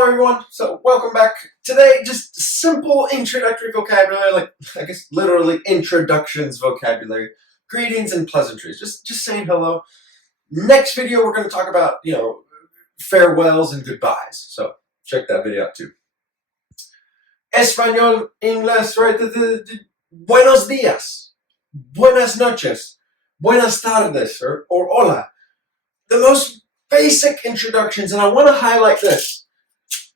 Hello everyone, so welcome back. Today, just simple introductory vocabulary, like I guess literally introductions vocabulary. Greetings and pleasantries, just saying hello. Next video we're going to talk about, farewells and goodbyes. So check that video out too. Español, English, right? Buenos días, buenas noches, buenas tardes, or hola. The most basic introductions, and I want to highlight this.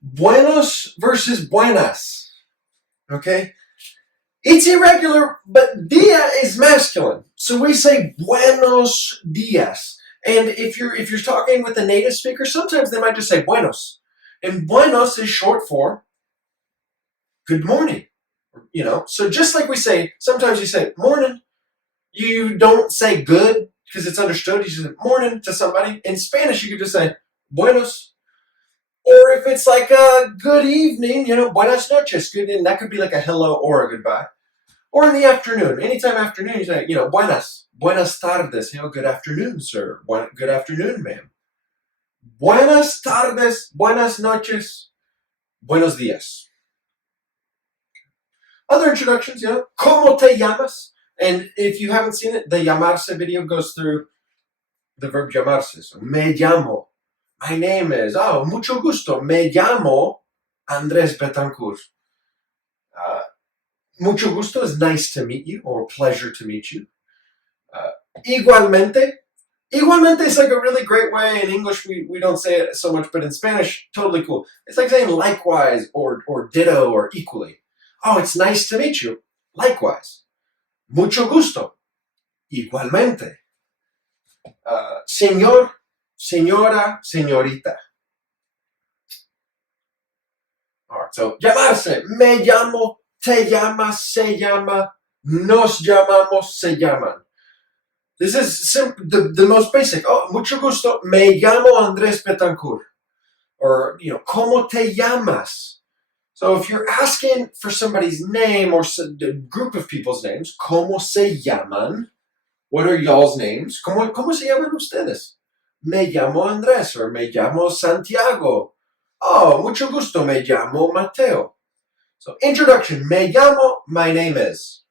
Buenos versus buenas, okay? It's irregular, but dia is masculine. So we say buenos dias. And if you're talking with a native speaker, sometimes they might just say buenos. And buenos is short for good morning. So just like we say, sometimes you say morning, you don't say good because it's understood. You say morning to somebody. In Spanish, you could just say buenos. Or if it's like a good evening, buenas noches, good evening. That could be like a hello or a goodbye. Or in the afternoon, anytime afternoon, you say, buenas tardes, good afternoon, sir. Good afternoon, ma'am. Buenas tardes, buenas noches, buenos días. Other introductions, ¿Cómo te llamas? And if you haven't seen it, the llamarse video goes through the verb llamarse. So, me llamo. My name is, mucho gusto. Me llamo Andrés Betancourt. Mucho gusto is nice to meet you or pleasure to meet you. Igualmente. Igualmente is like a really great way. In English, we don't say it so much, but in Spanish, totally cool. It's like saying likewise or ditto or equally. Oh, it's nice to meet you. Likewise. Mucho gusto. Igualmente. Señor, señora, señorita. All right, so llamarse. Me llamo, te llamas, se llama, nos llamamos, se llaman. This is the most basic. Oh, mucho gusto. Me llamo Andrés Betancourt. Or, ¿cómo te llamas? So if you're asking for somebody's name or a group of people's names, ¿cómo se llaman? What are y'all's names? ¿Cómo se llaman ustedes? Me llamo Andrés or me llamo Santiago. Oh, mucho gusto. Me llamo Mateo. So introduction. Me llamo. My name is.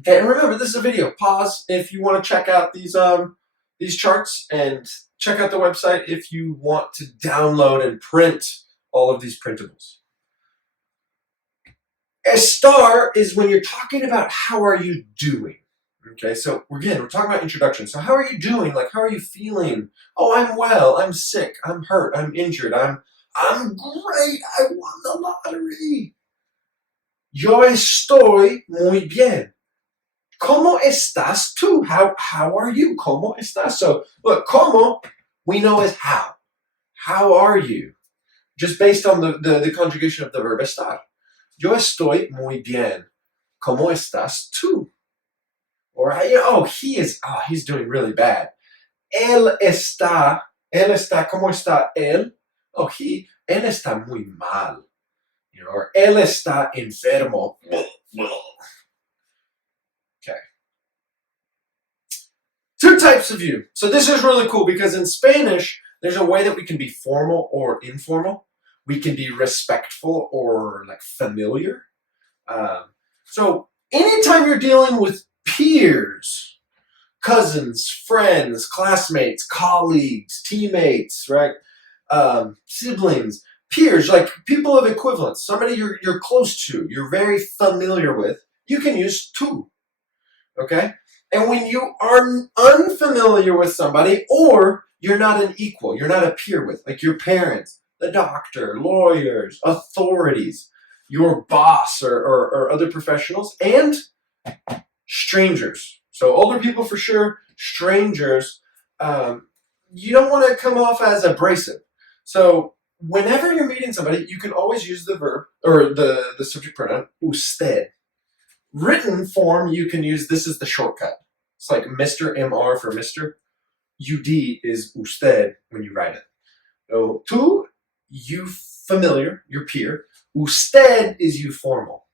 Okay, and remember, this is a video. Pause if you want to check out these charts, and check out the website if you want to download and print all of these printables. Estar is when you're talking about how are you doing. Okay, so again, we're talking about introduction. So how are you doing? Like, how are you feeling? Oh, I'm well. I'm sick. I'm hurt. I'm injured. I'm great. I won the lottery. Yo estoy muy bien. ¿Cómo estás tú? How are you? ¿Cómo estás? So look, ¿cómo we know is how. How are you? Just based on the conjugation of the verb estar. Yo estoy muy bien. ¿Cómo estás tú? Or he's doing really bad. Él está, ¿cómo está él? Oh, él está muy mal. Or él está enfermo. Okay. Two types of you. So this is really cool because in Spanish, there's a way that we can be formal or informal. We can be respectful or like familiar. So anytime you're dealing with peers, cousins, friends, classmates, colleagues, teammates, right? Siblings, peers, like people of equivalence, somebody you're close to, you're very familiar with, you can use tú. Okay? And when you are unfamiliar with somebody, or you're not an equal, you're not a peer with, like your parents, the doctor, lawyers, authorities, your boss or other professionals, and strangers. So older people for sure, strangers, you don't want to come off as abrasive. So whenever you're meeting somebody, you can always use the verb or the subject pronoun usted. Written form, you can use, this is the shortcut. It's like Mr. MR for Mr. UD is usted when you write it. So tú, you familiar, your peer. Usted is you formal.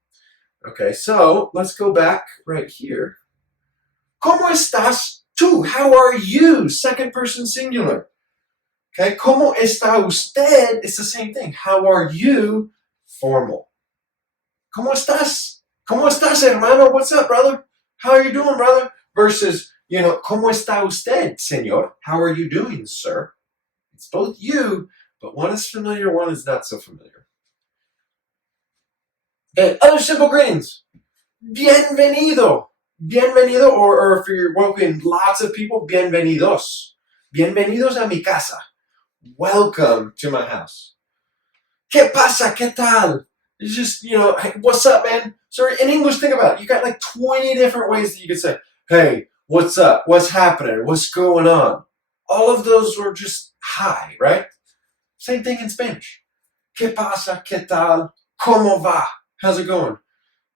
Okay, so let's go back right here. ¿Cómo estás tú? How are you? Second person singular. Okay, ¿Cómo está usted? It's the same thing. How are you? Formal. ¿Cómo estás? ¿Cómo estás, hermano? What's up, brother? How are you doing, brother? Versus, ¿Cómo está usted, señor? How are you doing, sir? It's both you, but one is familiar, one is not so familiar. Okay, other simple greetings. Bienvenido. Bienvenido, or if you're welcoming lots of people, bienvenidos. Bienvenidos a mi casa. Welcome to my house. ¿Qué pasa? ¿Qué tal? It's just, hey, what's up, man? So in English, think about it. You got like 20 different ways that you could say, hey, what's up? What's happening? What's going on? All of those were just hi, right? Same thing in Spanish. ¿Qué pasa? ¿Qué tal? ¿Cómo va? How's it going?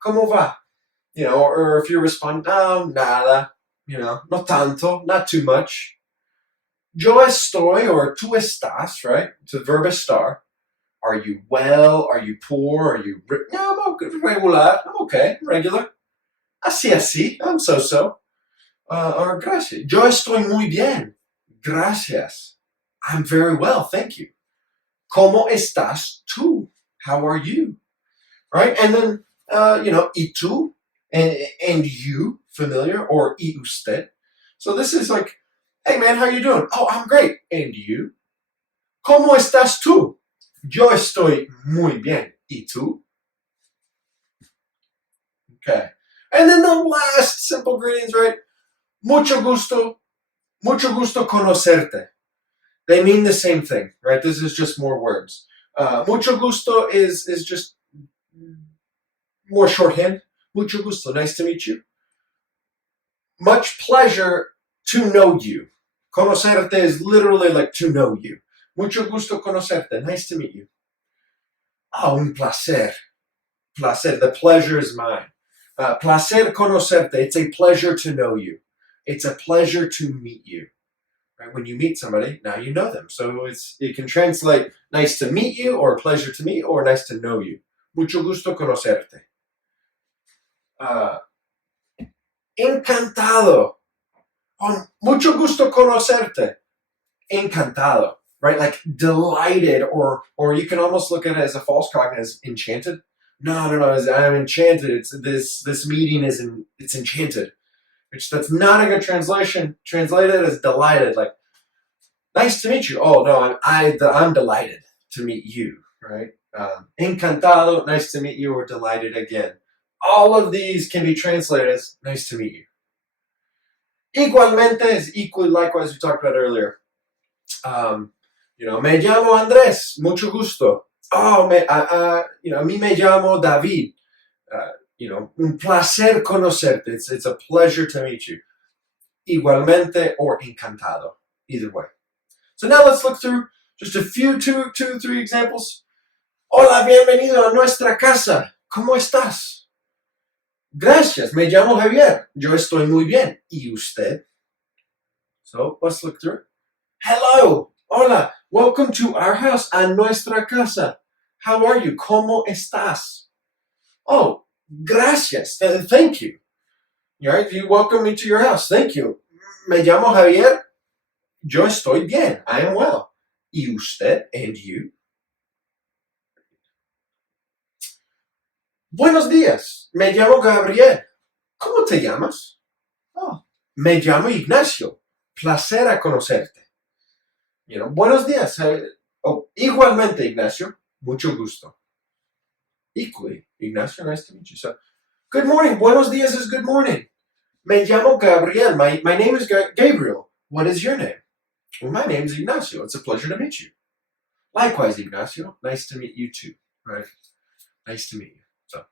¿Cómo va? Or if you respond, no, nada, no tanto, not too much. Yo estoy, or tú estás, right? It's a verb estar. Are you well? Are you poor? Are you... No, I'm okay, regular. I'm okay, regular. Así, I'm so-so. Or gracias. Yo estoy muy bien. Gracias. I'm very well, thank you. ¿Cómo estás tú? How are you? Right? And then, y tú, and you, familiar, or y usted. So this is like, hey man, how you doing? Oh, I'm great. And you? ¿Cómo estás tú? Yo estoy muy bien. ¿Y tú? Okay. And then the last simple greetings, right? Mucho gusto conocerte. They mean the same thing, right? This is just more words. Mucho gusto is just more shorthand. Mucho gusto, nice to meet you. Much pleasure to know you. Conocerte is literally like to know you. Mucho gusto conocerte, nice to meet you. Un placer. Placer, the pleasure is mine. Placer conocerte, it's a pleasure to know you. It's a pleasure to meet you. Right? When you meet somebody, now you know them. So it can translate nice to meet you, or pleasure to meet, or nice to know you. Mucho gusto conocerte. Encantado. Mucho gusto conocerte. Encantado. Right? Like delighted, or you can almost look at it as a false cognitive as enchanted. No, I'm enchanted. It's this meeting it's enchanted. Which that's not a good translation. Translated as delighted, like nice to meet you. Oh no, I'm delighted to meet you, right? Encantado, nice to meet you, or delighted again. All of these can be translated as nice to meet you. Igualmente is equally, likewise, we talked about earlier. Me llamo Andrés, mucho gusto. Oh, a mí me llamo David. Un placer conocerte. It's a pleasure to meet you. Igualmente or encantado, either way. So now let's look through just a few, three examples. Hola, bienvenido a nuestra casa. ¿Cómo estás? Gracias, me llamo Javier. Yo estoy muy bien. ¿Y usted? So let's look through. Hello, hola, welcome to our house, a nuestra casa. How are you? ¿Cómo estás? Oh, gracias, thank you. Right? You welcome me to your house, thank you. Me llamo Javier. Yo estoy bien, I am well. ¿Y usted? And you? Buenos días, me llamo Gabriel. ¿Cómo te llamas? Oh, me llamo Ignacio. Placer a conocerte. Buenos días. Igualmente, Ignacio. Mucho gusto. Equally, Ignacio, nice to meet you. So, good morning. Buenos días is good morning. Me llamo Gabriel. My name is Gabriel. What is your name? Well, my name is Ignacio. It's a pleasure to meet you. Likewise, Ignacio. Nice to meet you too. Right? Nice to meet you. So,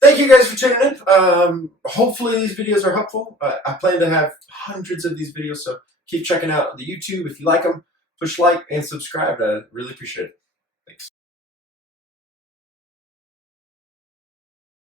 thank you guys for tuning in. Hopefully these videos are helpful. I plan to have hundreds of these videos, so keep checking out the YouTube. If you like them, push like and subscribe. I really appreciate it. Thanks.